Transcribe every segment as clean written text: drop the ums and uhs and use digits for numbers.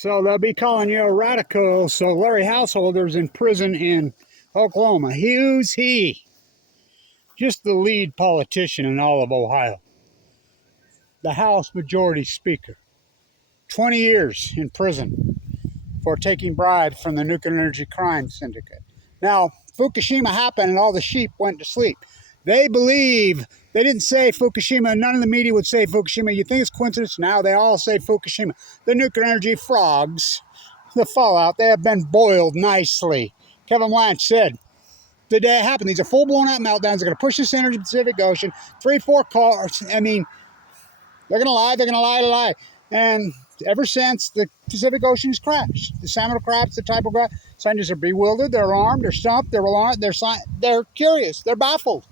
So they'll be calling you a radical. So Larry Householder's in prison in Oklahoma. Who's he? Just the lead politician in all of Ohio. The House Majority Speaker. 20 years in prison for taking bribes from the nuclear energy crime syndicate. Now, Fukushima happened and all the sheep went to sleep. They believe, they didn't say Fukushima, none of the media would say Fukushima. You think it's coincidence? Now they all say Fukushima. The nuclear energy frogs, the fallout, they have been boiled nicely. Kevin Blanch said, the day it happened, these are full-blown out meltdowns. They're going to push this into the Pacific Ocean. 3-4 cars, I mean, they're going to lie. And ever since, the Pacific Ocean has crashed. The salmon will crash, the type will crash. Scientists are bewildered, they're alarmed, they're stumped, they're curious, they're baffled.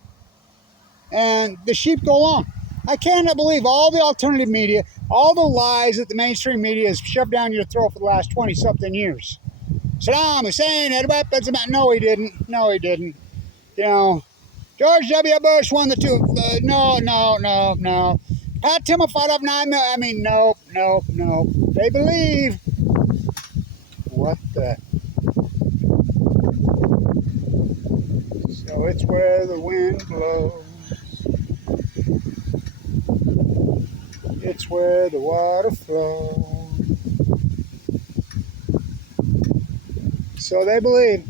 And the sheep go along. I cannot believe all the alternative media, all the lies that the mainstream media has shoved down your throat for the last 20-something years. Saddam Hussein had weapons. No, he didn't. No, he didn't. You know, George W. Bush won the two. No. Pat Tillman fought up 9 million. I mean, no. They believe. What the? So it's where the wind blows. It's where the water flows. So they believe.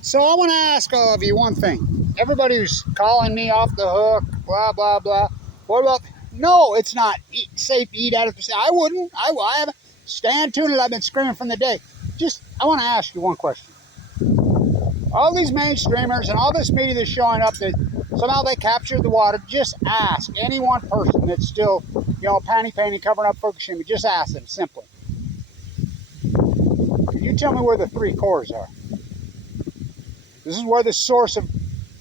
So I want to ask all of you one thing. Everybody who's calling me off the hook, blah, blah, blah. What about, no, it's not safe to eat out of the, I wouldn't. I haven't. Stand tuned, I've been screaming from the day. I want to ask you one question. All these mainstreamers and all this media that's showing up that somehow they captured the water, just ask any one person that's still, panty painting, covering up Fukushima, just ask them simply. Can you tell me where the 3 cores are? This is where the source of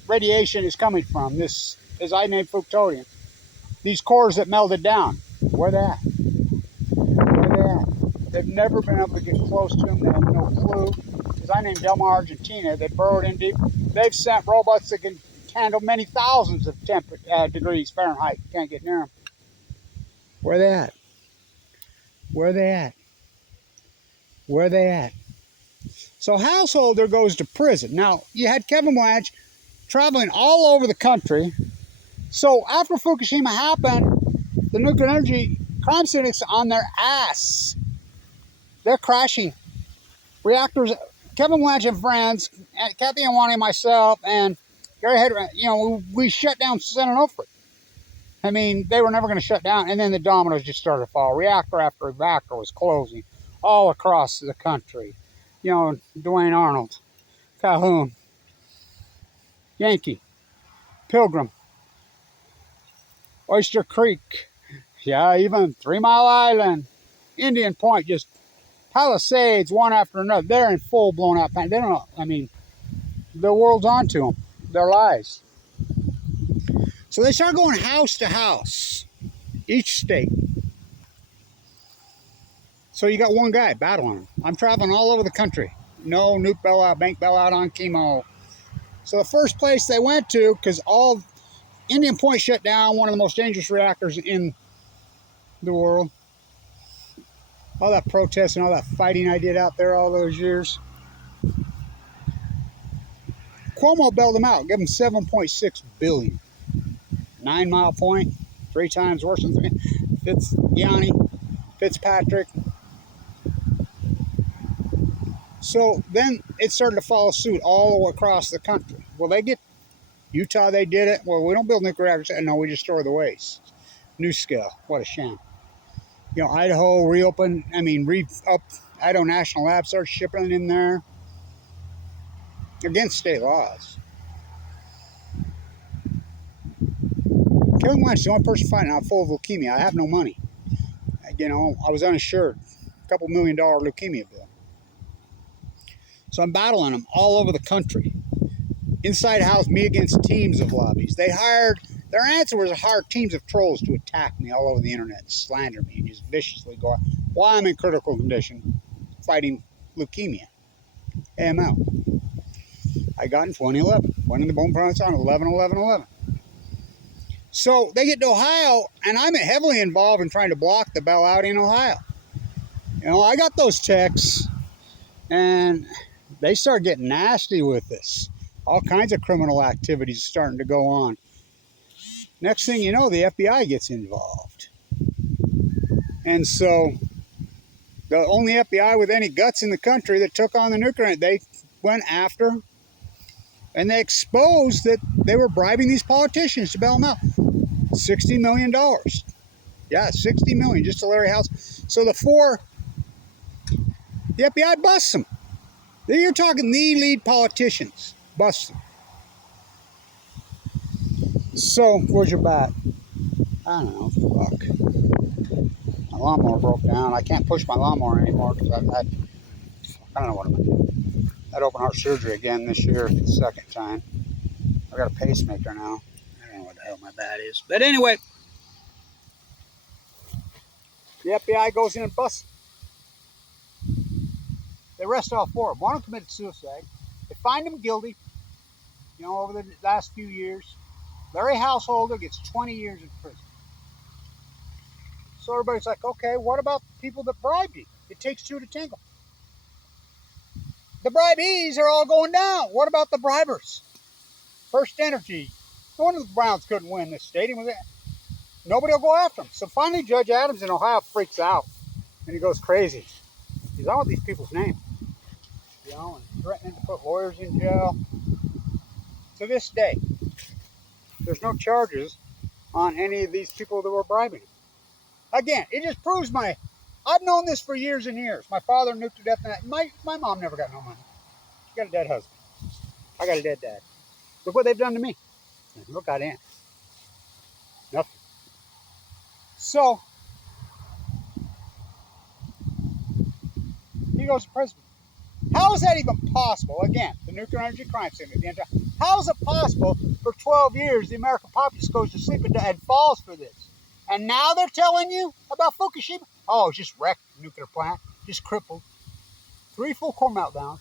radiation is coming from. This, as I named plutonium. These cores that melted down. Where they at? They've never been able to get close to them. They have no clue. As I named Delma, Argentina, they burrowed in deep. They've sent robots that can handle many thousands of degrees Fahrenheit. Can't get near them. Where they at? Where they at? So Householder goes to prison. Now, you had Kevin Blanch traveling all over the country. So after Fukushima happened, the nuclear energy crime syndicates on their ass. They're crashing reactors. Kevin Blanch and friends, and Kathy Anwani and myself, and Gary Hedrick, we shut down San Onofre. I mean, they were never going to shut down. And then the dominoes just started to fall. Reactor after reactor was closing all across the country. Dwayne Arnold, Calhoun, Yankee, Pilgrim, Oyster Creek, even 3 Mile Island, Indian Point, just Palisades, one after another. They're in full blown out panic. They don't know. I mean, the world's onto them. Their lies. So they start going house to house, each state. So you got one guy battling them. I'm traveling all over the country. No nuke bailout, bank bailout on chemo. So the first place they went to, because all Indian Point shut down, one of the most dangerous reactors in the world. All that protest and all that fighting I did out there all those years. Cuomo bailed them out, gave them $7.6 billion. 9 Mile Point, 3 times worse than Fitzpatrick. So then it started to follow suit all across the country. Well, they get Utah, they did it. Well, we don't build nuclear reactors. No, we just store the waste. New scale. What a sham. Idaho reopened. Idaho National Lab started shipping in there against state laws. Kevin Blanch is the only person fighting. I'm full of leukemia. I have no money. I was uninsured. A couple $1 million leukemia bill. So I'm battling them all over the country. Inside house, me against teams of lobbies. Their answer was to hire teams of trolls to attack me all over the internet and slander me and just viciously go out while I'm in critical condition fighting leukemia, AML. I got in 2011. Went in the bone province on 11/11/11. So they get to Ohio, and I'm heavily involved in trying to block the bailout in Ohio. I got those texts, and they start getting nasty with this. All kinds of criminal activities starting to go on. Next thing you know, the FBI gets involved. And so the only FBI with any guts in the country that took on the nuclear, they went after and they exposed that they were bribing these politicians to bail them out. $60 million. Yeah, $60 million just to Larry House. So the FBI busts them. Then you're talking the lead politicians. Bust them. So, where's your bat? I don't know. Fuck. My lawnmower broke down. I can't push my lawnmower anymore because I've had, I don't know what I'm going to do. I had open heart surgery again this year for the second time. I've got a pacemaker now. I don't know what the hell my bat is. But anyway, the FBI goes in and busts them. They arrest all four of them. One of them committed suicide. They find him guilty, over the last few years. Larry Householder gets 20 years in prison. So everybody's like, okay, what about the people that bribed you? It takes two to tango. The bribees are all going down. What about the bribers? First Energy. No wonder the Browns couldn't win this stadium. Nobody will go after them. So finally, Judge Adams in Ohio freaks out. And he goes crazy. He's on with these people's names. And threatening to put lawyers in jail. To this day, there's no charges on any of these people that were bribing him. Again, it just proves I've known this for years and years. My father nuked to death. My mom never got no money. She got a dead husband. I got a dead dad. Look what they've done to me. Look at Aunt. Nothing. So, he goes to prison. How is that even possible? Again, the Nuclear Energy Crime Syndicate. How is it possible for 12 years the American populace goes to sleep and falls for this? And now they're telling you about Fukushima? Oh, it's just wrecked nuclear plant, just crippled. 3 full core meltdowns,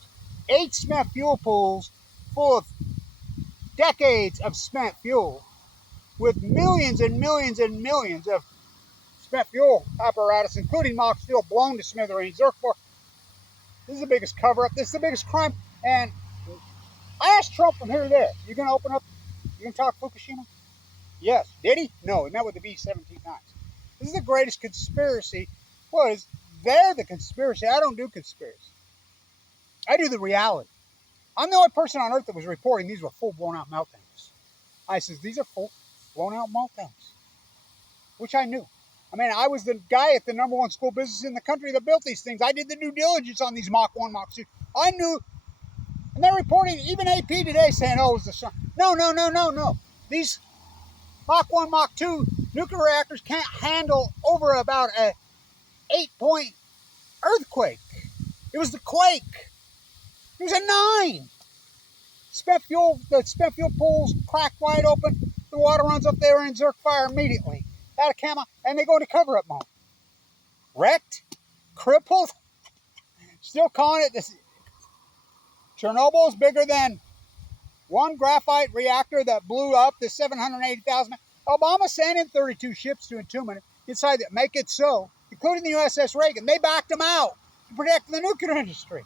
8 spent fuel pools full of decades of spent fuel with millions and millions and millions of spent fuel apparatus, including Mox fuel, blown to smithereens. Therefore, this is the biggest cover-up. This is the biggest crime. And I asked Trump from here to there, you going to open up, you going to talk Fukushima? Yes. Did he? No, he met with the bee 17 times. This is the greatest conspiracy. They're the conspiracy. I don't do conspiracy. I do the reality. I'm the only person on earth that was reporting these were full blown out meltdowns. I says, these are full blown out meltdowns, which I knew. I mean, I was the guy at the #1 school business in the country that built these things. I did the due diligence on these Mach 1, Mach 2. I knew, and they're reporting, even AP today saying, oh, it was the sun. No. These Mach 1, Mach 2 nuclear reactors can't handle over about a 8-point earthquake. It was the quake. It was a 9. The spent fuel pools cracked wide open. The water runs up there and Zerk fire immediately. Out of camera, and they go into cover-up mode. Wrecked, crippled, still calling it this. Chernobyl is bigger than one graphite reactor that blew up to 780,000. Obama sent in 32 ships to entomb it inside that make it so, including the USS Reagan. They backed them out to protect the nuclear industry.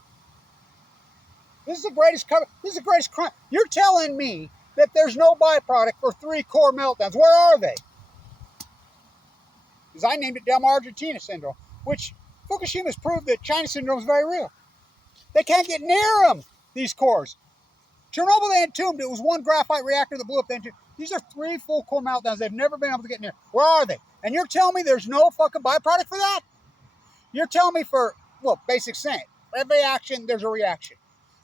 This is the greatest cover. This is the greatest crime. You're telling me that there's no byproduct for 3 core meltdowns. Where are they? Because I named it Delma Argentina syndrome, which Fukushima's proved that China syndrome is very real. They can't get near them, these cores. Chernobyl, they entombed. It was one graphite reactor that blew up. These are 3 full core meltdowns. They've never been able to get near. Where are they? And you're telling me there's no fucking byproduct for that? You're telling me basic science. For every action, there's a reaction.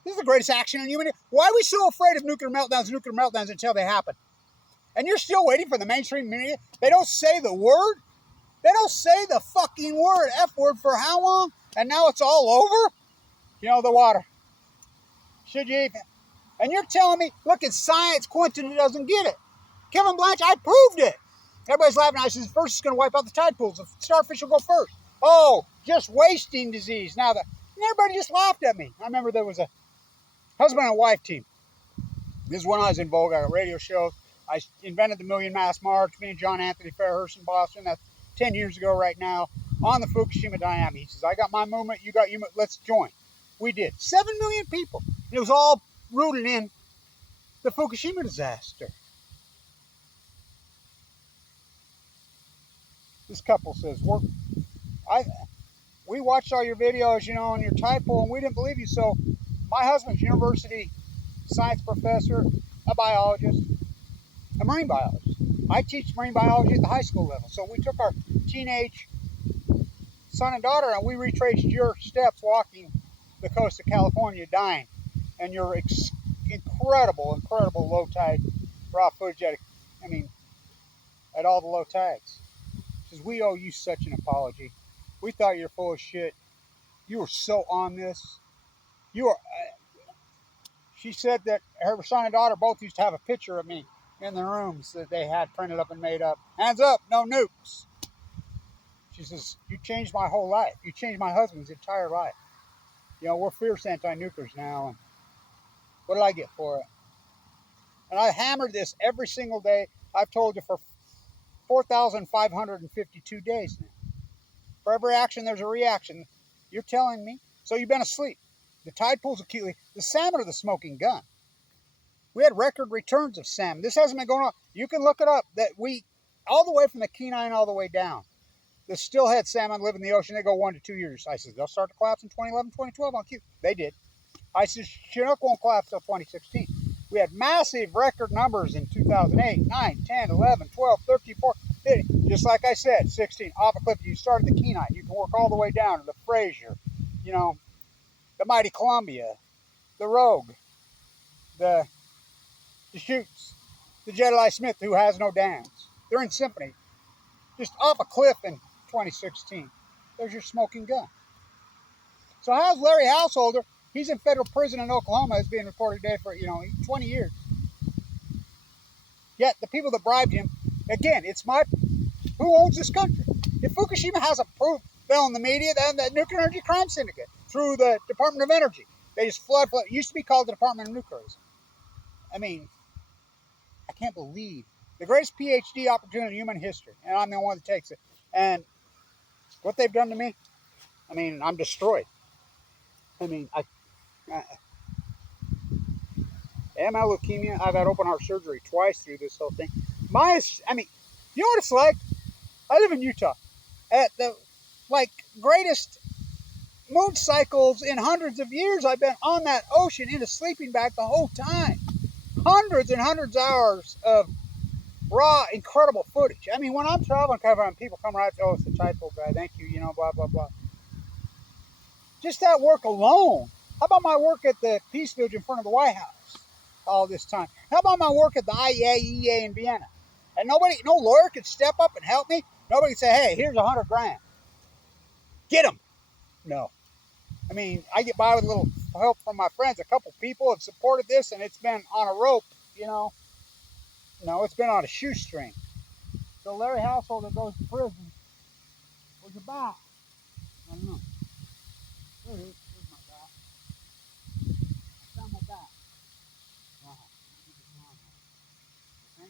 This is the greatest action in human history. Why are we so afraid of nuclear meltdowns until they happen? And you're still waiting for the mainstream media? They don't say the word? They don't say the fucking word, F word, for how long? And now it's all over? The water. Should you even? And you're telling me, look, it's science, Quentin doesn't get it. Kevin Blanch, I proved it. Everybody's laughing. I said, first it's going to wipe out the tide pools. The starfish will go first. Oh, just wasting disease. And everybody just laughed at me. I remember there was a husband and wife team. This is when I was in vogue. I got radio shows. I invented the Million Mass March. Me and John Anthony Fairhurst in Boston. That's 10 years ago right now. on the Fukushima dynamic. He says, I got my movement, you got your movement, let's join. We did. 7 million people. It was all rooted in the Fukushima disaster. This couple says, we watched all your videos, on your typo, and we didn't believe you. So my husband's university science professor, a biologist, a marine biologist. I teach marine biology at the high school level. So we took our teenage son and daughter and we retraced your steps walking the coast of California, dying, and your incredible low tide raw footage at all the low tides. Says, we owe you such an apology. We thought you're full of shit. You were so on this. You are. She said that her son and daughter both used to have a picture of me in the rooms that they had printed up and made up. Hands up, no nukes. She says, you changed my whole life. You changed my husband's entire life. We're fierce anti-nukers now. And what did I get for it? And I hammered this every single day. I've told you for 4,552 days now. For every action, there's a reaction. You're telling me? So you've been asleep. The tide pools acutely. The salmon are the smoking gun. We had record returns of salmon. This hasn't been going on. You can look it up. That all the way from the Kenai all the way down, the stillhead salmon live in the ocean. They go 1 to 2 years. I said, they'll start to collapse in 2011, 2012 on Q. They did. I said, Chinook won't collapse until 2016. We had massive record numbers in 2008, 9, 10, 11, 12, 13, 14, 15. Just like I said, 16. Off a cliff. You started the Kenai. You can work all the way down to the Fraser, the mighty Columbia, the Rogue, the Deschutes, the Jedediah Smith, who has no dams. They're in symphony. Just off a cliff in 2016. There's your smoking gun. So how's Larry Householder? He's in federal prison in Oklahoma. Is being reported today for 20 years. Yet the people that bribed him, again, who owns this country? If Fukushima hasn't proved, they'll in the media, then the Nuclear Energy Crime Syndicate through the Department of Energy. They just flood. It used to be called the Department of Nuclearism. I can't believe the greatest PhD opportunity in human history, and I'm the one that takes it. And what they've done to me, I'm destroyed. I AML leukemia. I've had open heart surgery twice through this whole thing. You know what it's like? I live in Utah. At the greatest moon cycles in hundreds of years, I've been on that ocean in a sleeping bag the whole time. Hundreds and hundreds of hours of raw, incredible footage. When I'm traveling, people come right, oh, it's a typo guy, thank you, blah, blah, blah. Just that work alone. How about my work at the Peace Village in front of the White House all this time? How about my work at the IAEA in Vienna? And no lawyer could step up and help me? Nobody could say, hey, here's $100,000. Get them. No. I get by with a little help from my friends. A couple people have supported this, and it's been on a rope, it's been on a shoestring. So Larry Householder goes to prison. Where's your bat? I don't know. There it is. Here's my bat. I found my bat. Wow. Okay.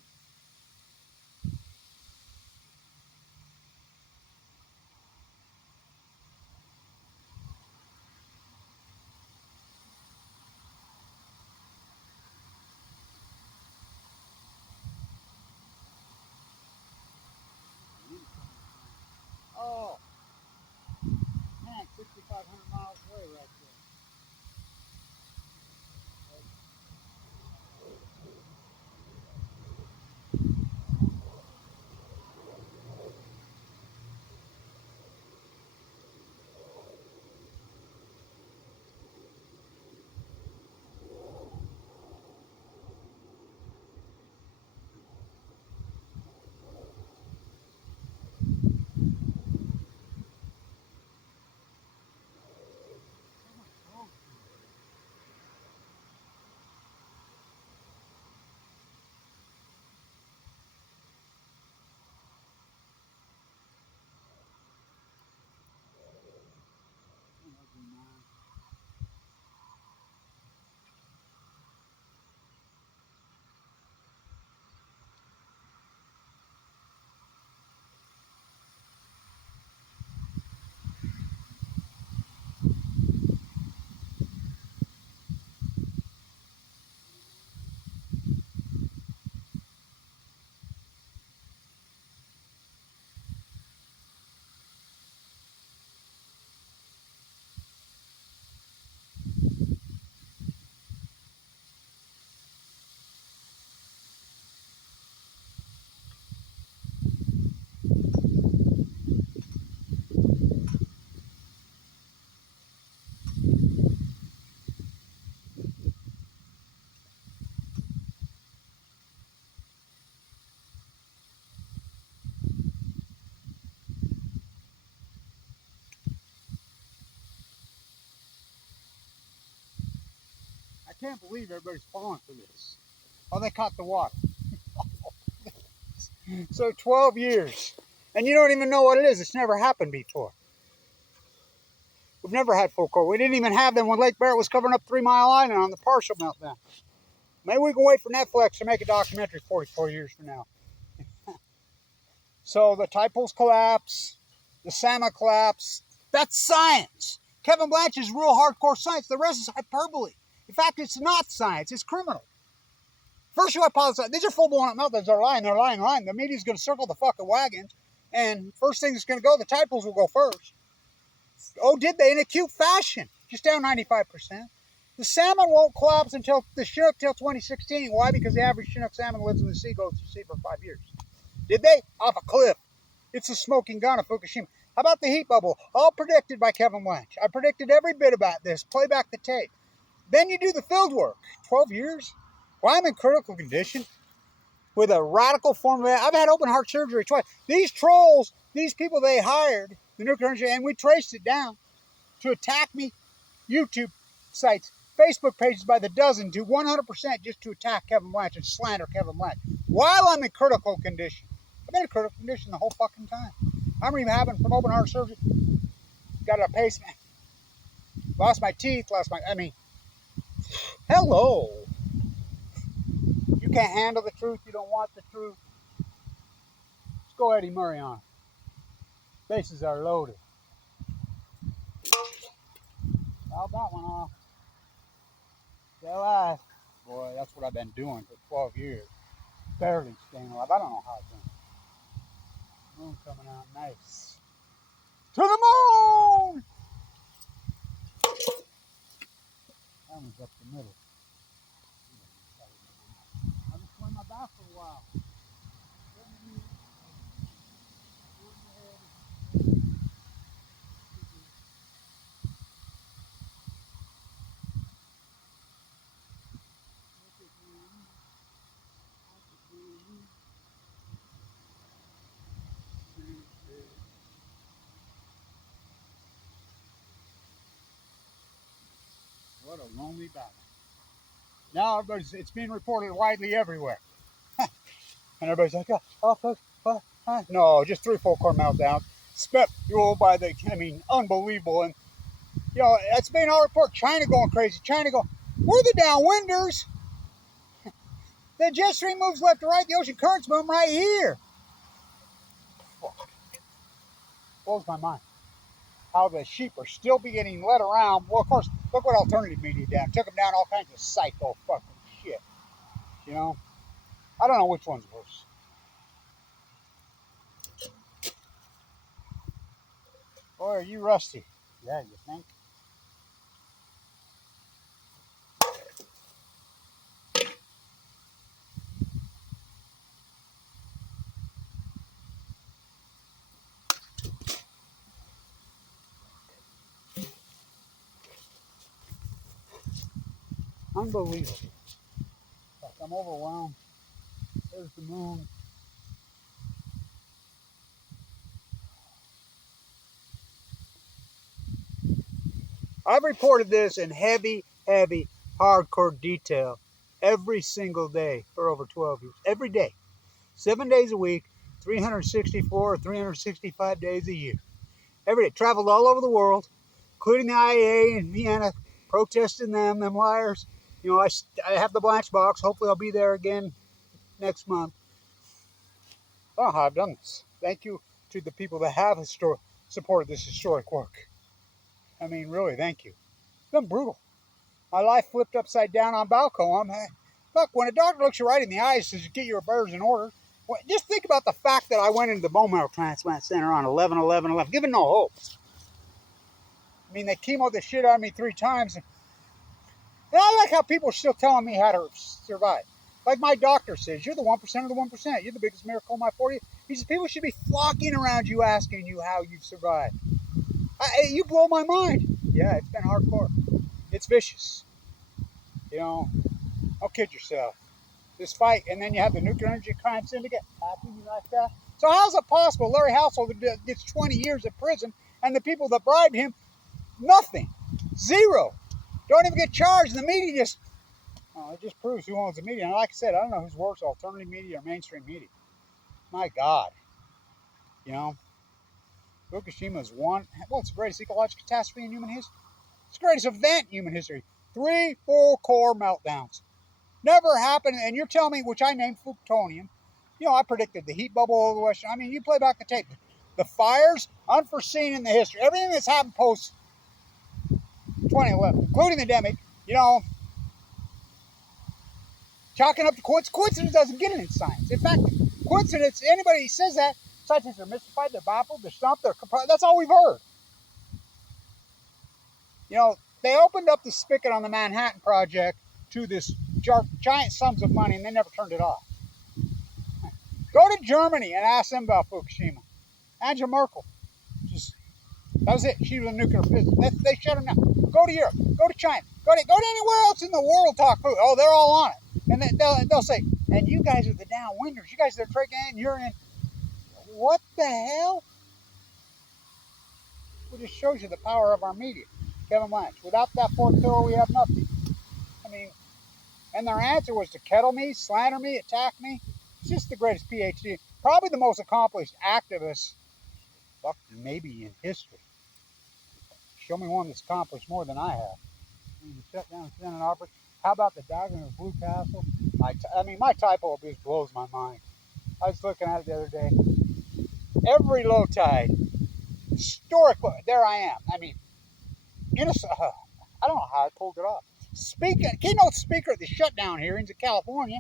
Oh, man, 6,500 miles away right there. can't believe everybody's falling for this. Oh, they caught the water. So 12 years. And you don't even know what it is. It's never happened before. We've never had full court. We didn't even have them when Lake Barrett was covering up 3 Mile Island on the partial meltdown. Maybe we can wait for Netflix to make a documentary 44 years from now. So the tide pools collapse, the salmon collapse. That's science. Kevin Blanch is real hardcore science. The rest is hyperbole. In fact, it's not science. It's criminal. First you hypothesize, these are full blown up meltdowns. They're lying. The media's going to circle the fucking wagons. And first thing that's going to go, the tide pools will go first. Oh, did they? In acute fashion. Just down 95%. The salmon won't collapse until the Chinook till 2016. Why? Because the average Chinook salmon lives in the sea, goes to sea for 5 years. Did they? Off a cliff. It's the smoking gun of Fukushima. How about the heat bubble? All predicted by Kevin Blanch. I predicted every bit about this. Play back the tape. Then you do the field work. 12 years? Well, I'm in critical condition with a radical form of... I've had open heart surgery twice. These trolls, these people they hired, the nuclear energy, and we traced it down to attack me. YouTube sites, Facebook pages by the dozen to 100% just to attack Kevin Blanch and slander Kevin Blanch while I'm in critical condition. I've been in critical condition the whole fucking time. I'm rehabbing from open heart surgery. Got a pacemaker. Lost my teeth. Hello. You can't handle the truth. You don't want the truth. Let's go Eddie Murray on. Bases are loaded. Fouled that one off. Stay alive. Boy, that's what I've been doing for 12 years. Barely staying alive. I don't know how I've done it. Moon coming out nice. To the moon! That one's up the middle. I'll just swing my back for a while. What a lonely battle. Now it's being reported widely everywhere. And everybody's like, no, just 3 full core meltdowns. Spectacle by the, unbelievable. And, it's being all reported. China going crazy. China going, we're the downwinders. The jet stream moves left to right. The ocean currents move right here. Fuck. Blows my mind. How the sheep are still getting led around. Well, of course, look what alternative media did. Took them down all kinds of psycho fucking shit. I don't know which one's worse. Boy, are you rusty. Yeah, you think? Unbelievable. I'm overwhelmed. There's the moon. I've reported this in heavy, hardcore detail every single day for over 12 years. Every day. 7 days a week, 364 or 365 days a year. Every day. Traveled all over the world, including the IAEA in Vienna, protesting them liars. I have the Blanch box. Hopefully I'll be there again next month. I don't know how I've done this. Thank you to the people that have supported this historic work. Really, thank you. It's been brutal. My life flipped upside down on Balco. Look, when a doctor looks you right in the eyes and says, get your affairs in order, just think about the fact that I went into the bone marrow transplant center on 11/11/11, given no hope. They chemoed the shit out of me 3 times. And I like how people are still telling me how to survive. Like my doctor says, you're the 1% of the 1%. You're the biggest miracle in my 40 years. He says, people should be flocking around you asking you how you've survived. You blow my mind. Yeah, it's been hardcore. It's vicious. Don't kid yourself. This fight, and then you have the nuclear energy crime syndicate attacking you like that. So how's it possible Larry Householder gets 20 years in prison, and the people that bribed him, nothing, 0, don't even get charged, and the media just It just proves who owns the media. And like I said, I don't know who's worse, alternative media or mainstream media. My God. You know, Fukushima is one. What's the greatest ecological catastrophe in human history? It's the greatest event in human history. 3 full core meltdowns. Never happened. And you're telling me, which I named plutonium. You know, I predicted the heat bubble over the Western. I mean, you play back the tape. The fires, unforeseen in the history. Everything that's happened post 2011, including the demic, you know, chalking up to coincidence. Coincidence doesn't get it in science. In fact, coincidence, anybody who says that, scientists are mystified, they're baffled, they're stumped, that's all we've heard. You know, they opened up the spigot on the Manhattan Project to this giant sums of money, and they never turned it off. Go to Germany and ask them about Fukushima. Angela Merkel, that was it. She was a nuclear physicist. They shut them down. Go to Europe. Go to China. Go to anywhere else in the world. Talk food. Oh, they're all on it. And they'll say, and you guys are the downwinders. You guys are drinking, and you're in. What the hell? Well, it just shows you the power of our media. Kevin Blanche. Without that fourth pillar, we have nothing. I mean, and their answer was to kettle me, slander me, attack me. It's just the greatest PhD. Probably the most accomplished activist, maybe in history. Show me one that's accomplished more than I have. I mean, shut down Senate office. How about the diagram of Blue Castle? My typo abuse blows my mind. I was looking at it the other day. Every low tide, historic. There I am. I mean, I don't know how I pulled it off. Keynote speaker at the shutdown hearings in California,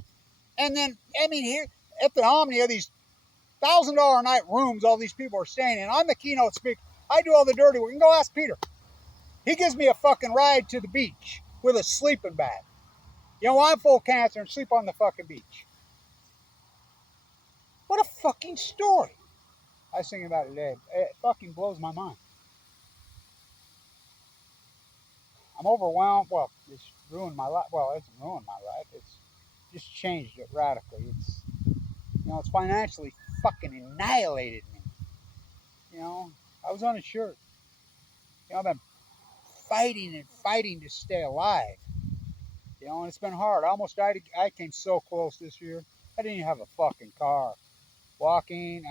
and then here at the Omni of these $1,000 a night rooms, all these people are staying in. I'm the keynote speaker. I do all the dirty work. You can go ask Peter. He gives me a fucking ride to the beach with a sleeping bag. You know, I'm full of cancer and sleep on the fucking beach. What a fucking story. I was thinking about it today. It fucking blows my mind. I'm overwhelmed. Well, it's ruined my life. Well, it hasn't ruined my life. It's just changed it radically. It's financially fucking annihilated me. I was uninsured. I've been fighting and fighting to stay alive. And it's been hard. I almost died. I came so close this year. I didn't even have a fucking car. Walking,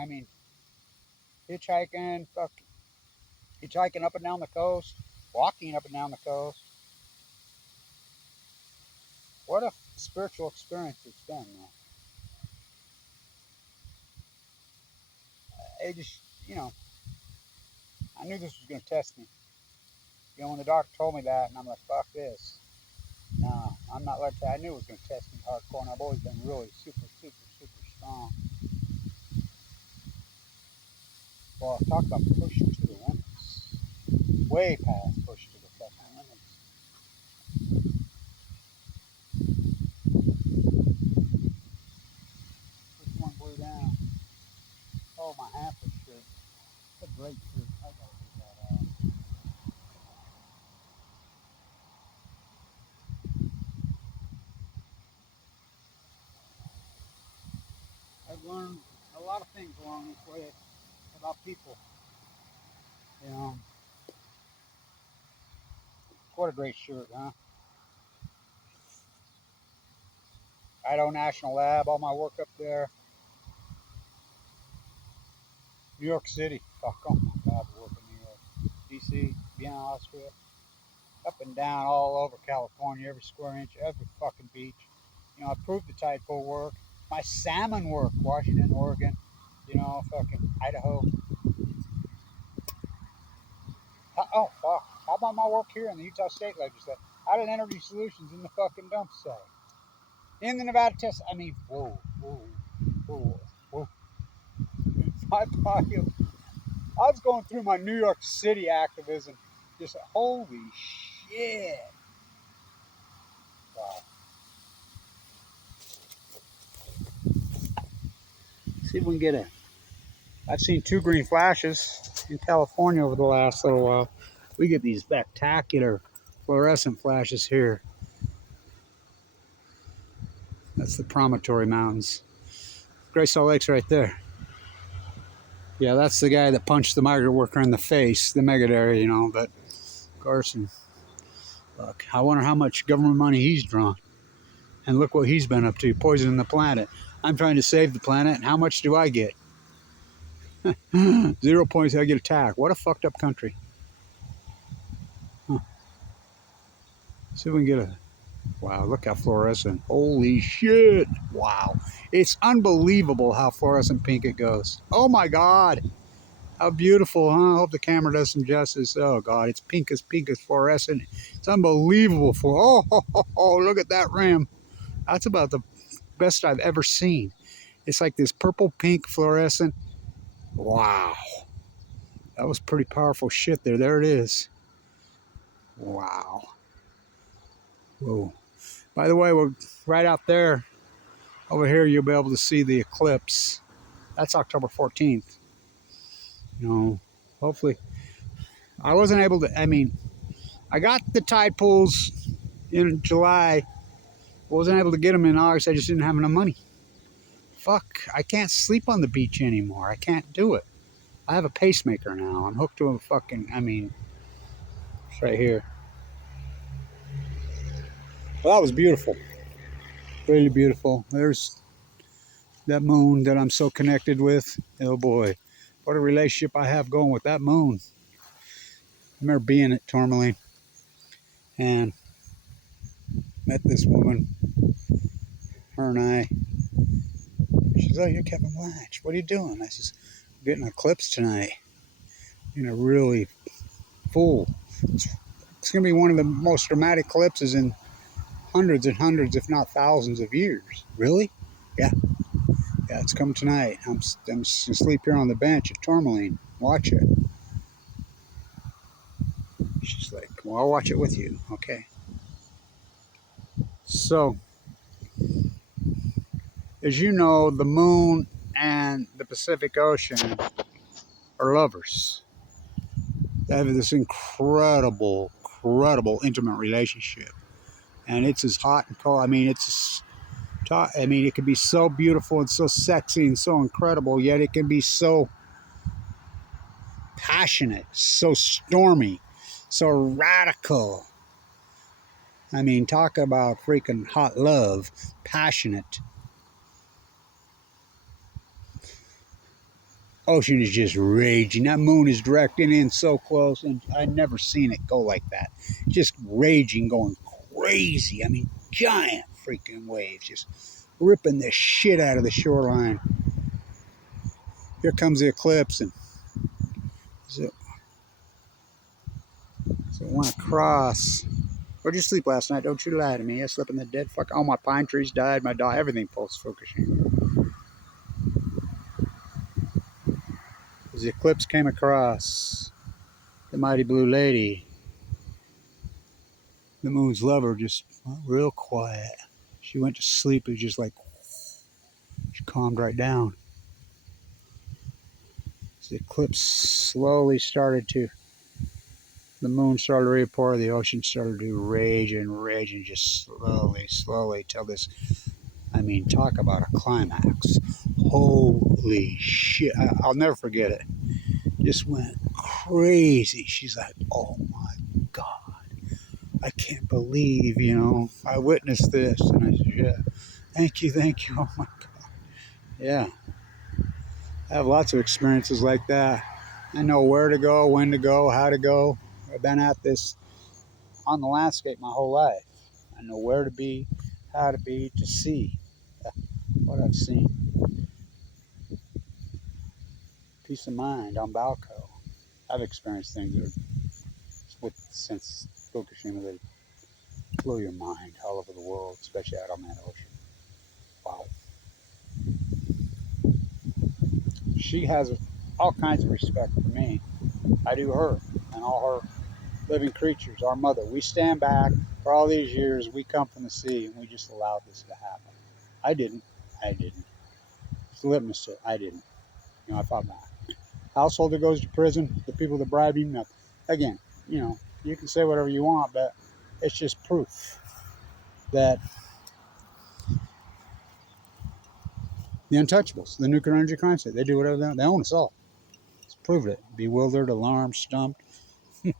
hitchhiking, hitchhiking up and down the coast, walking up and down the coast. What a spiritual experience it's been, man. It just, I knew this was going to test me. When the doctor told me that, and I'm like, fuck this. No, I'm not like that. I knew it was going to test me hardcore, and I've always been really super, super, super strong. Well, talk about pushing to the limits. Way past push to the fucking limits. Which one blew down? Oh, my hamper shirt. That's a great shirt. I gotta get that out. I've learned a lot of things along this way about people. What a great shirt, huh? Idaho National Lab, all my work up there. New York City. Fuck, oh my God, the work in New York. DC, Vienna, Austria. Up and down all over California, every square inch, every fucking beach. I proved the tide pool work. My salmon work, Washington, Oregon, fucking Idaho. Oh, fuck. How about my work here in the Utah State Legislature? Out of Energy Solutions in the fucking dump site. In the Nevada test. Whoa. My body. I was going through my New York City activism. Just holy shit. Wow. See if we can get it. I've seen 2 green flashes in California over the last little while. We get these spectacular fluorescent flashes here. That's the Promontory Mountains. Great Salt Lake's right there. Yeah, that's the guy that punched the migrant worker in the face, the Megadary, but of course, and look, I wonder how much government money he's drawn. And look what he's been up to, poisoning the planet. I'm trying to save the planet, and how much do I get? 0 points, I get attacked. What a fucked up country. Huh. See if we can get a... Wow, look how fluorescent. Holy shit. Wow. It's unbelievable how fluorescent pink it goes. Oh my God. How beautiful, huh? I hope the camera does some justice. Oh God, it's pink as fluorescent. It's unbelievable for... Oh, look at that rim. That's about the best I've ever seen. It's like this purple pink fluorescent. Wow. That was pretty powerful shit there. There it is. Wow. Whoa. By the way, we're right out there. Over here, you'll be able to see the eclipse. That's October 14th. You know, hopefully. I wasn't able to, I mean, I got the tide pools in July. Wasn't able to get them in August. I just didn't have enough money. Fuck, I can't sleep on the beach anymore. I can't do it. I have a pacemaker now. I'm hooked to a fucking, I mean, it's right here. Well, that was beautiful. Really beautiful. There's that moon that I'm so connected with. Oh boy, what a relationship I have going with that moon. I remember being at Tourmaline and met this woman. Her and I. She says, "Oh, you're Kevin Blanch. What are you doing?" I says, "I'm getting an eclipse tonight. You know, really full. It's going to be one of the most dramatic eclipses in hundreds and hundreds, if not thousands of years." Really? Yeah. Yeah, it's coming tonight. I'm just going to sleep here on the bench at Tourmaline. Watch it. She's like, "Well, I'll watch it with you." Okay. So, as you know, the moon and the Pacific Ocean are lovers. They have this incredible, intimate relationship. And it's as hot and cold. I mean, it can be so beautiful and so sexy and so incredible, yet it can be so passionate, so stormy, so radical. I mean, talk about freaking hot love, passionate. Ocean is just raging. That moon is directing in so close, and I've never seen it go like that. Just raging, going crazy. I mean, giant freaking waves just ripping the shit out of the shoreline. Here comes the eclipse, and so it went across. Where'd you sleep last night? Don't you lie to me. I slept in the dead fuck. All my pine trees died. My dog, everything post Fukushima. As the eclipse came across, the mighty blue lady, the moon's lover, just went real quiet. She went to sleep. It was just like, she calmed right down. As the eclipse slowly started to, the moon started to reappear, the ocean started to rage and just slowly till this, I mean, talk about a climax. Holy shit. I'll never forget it. Just went crazy. She's like, "Oh my God. I can't believe, I witnessed this." And I said, "Yeah, thank you. Oh my God." Yeah. I have lots of experiences like that. I know where to go, when to go, how to go. I've been at this on the landscape my whole life. I know where to be, how to be, to see what I've seen. Peace of mind on Balco. I've experienced things that since Fukushima that blow your mind all over the world, especially out on that ocean. Wow. She has all kinds of respect for me. I do her and all her living creatures, our mother. We stand back for all these years. We come from the sea and we just allowed this to happen. I didn't. It's the litmus test. I didn't. I fought back. Household that goes to prison, the people that bribe you, nothing. Again, you can say whatever you want, but it's just proof that the untouchables, the nuclear energy crime state, they do whatever they want. They own us all. It's proved it. Bewildered, alarmed, stumped. It's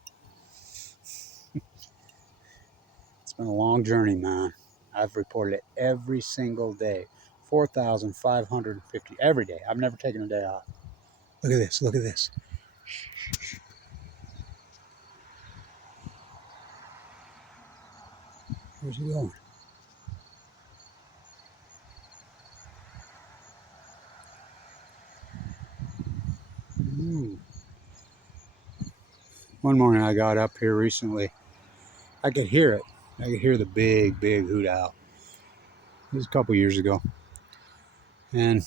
been a long journey, man. I've reported it every single day. 4,550 every day. I've never taken a day off. Look at this. Look at this. Where's he going? One morning I got up here recently. I could hear it. I could hear the big, big hoot owl. It was a couple years ago. And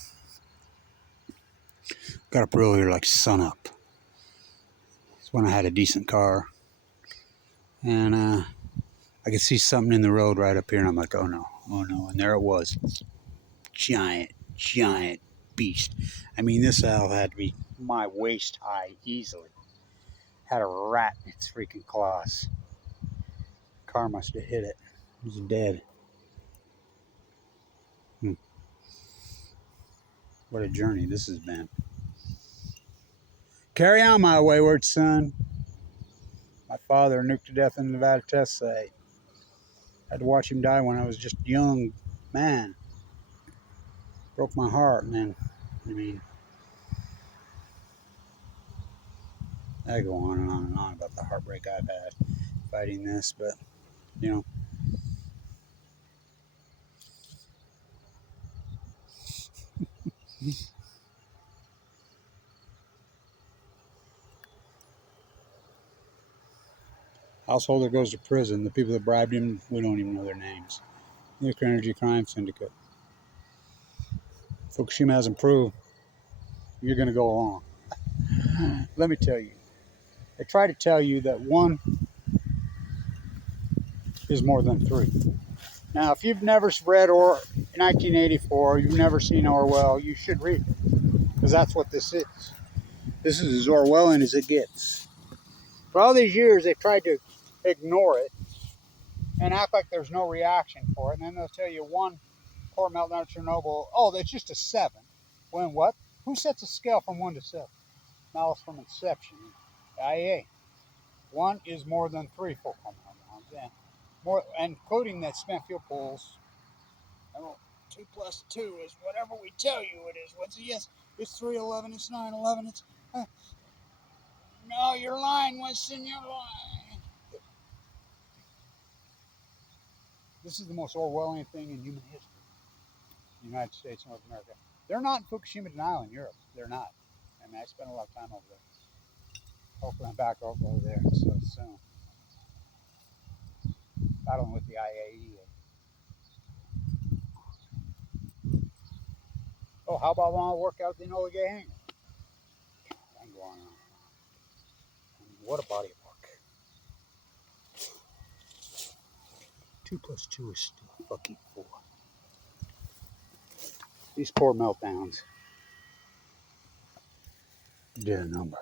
got up earlier like sun up. It's when I had a decent car. And I could see something in the road right up here. And I'm like, oh no, oh no. And there it was. Giant, giant beast. I mean, this owl had to be my waist high easily. Had a rat in its freaking claws. Car must have hit it. It was dead. What a journey this has been. Carry on, my wayward son. My father nuked to death in the Nevada test site. Had to watch him die when I was just a young man. Broke my heart, man. I mean, I go on and on and on about the heartbreak I've had fighting this, but, you know. Householder goes to prison. The people that bribed him, we don't even know their names. Nuclear Energy Crime Syndicate. Fukushima hasn't proved you're going to go along. Let me tell you. They try to tell you that one is more than three. Now, if you've never read 1984, you've never seen Orwell, you should read it, because that's what this is. This is as Orwellian as it gets. For all these years, they've tried to ignore it and act like there's no reaction for it, and then they'll tell you one core meltdown at Chernobyl, oh, that's just a 7. When what? Who sets a scale from 1 to 7? Malice from inception. IEA. 1 is more than 3 full core meltdowns, and more, including that spent fuel pools. 2 plus 2 is whatever we tell you it is. What's it? Yes, it's 311, it's 911, it's... no, you're lying, Winston, you're lying. This is the most Orwellian thing in human history. The United States, North America. They're not in Fukushima denial in Europe. They're not. I mean, I spent a lot of time over there. Hopefully I'm back over there so soon. Battling with the IAEA. Oh, how about when I work out the Enola Gay hangar? I can go on and on. I mean, what a body of work. 2 plus 2 is still fucking 4. These core meltdowns did a number.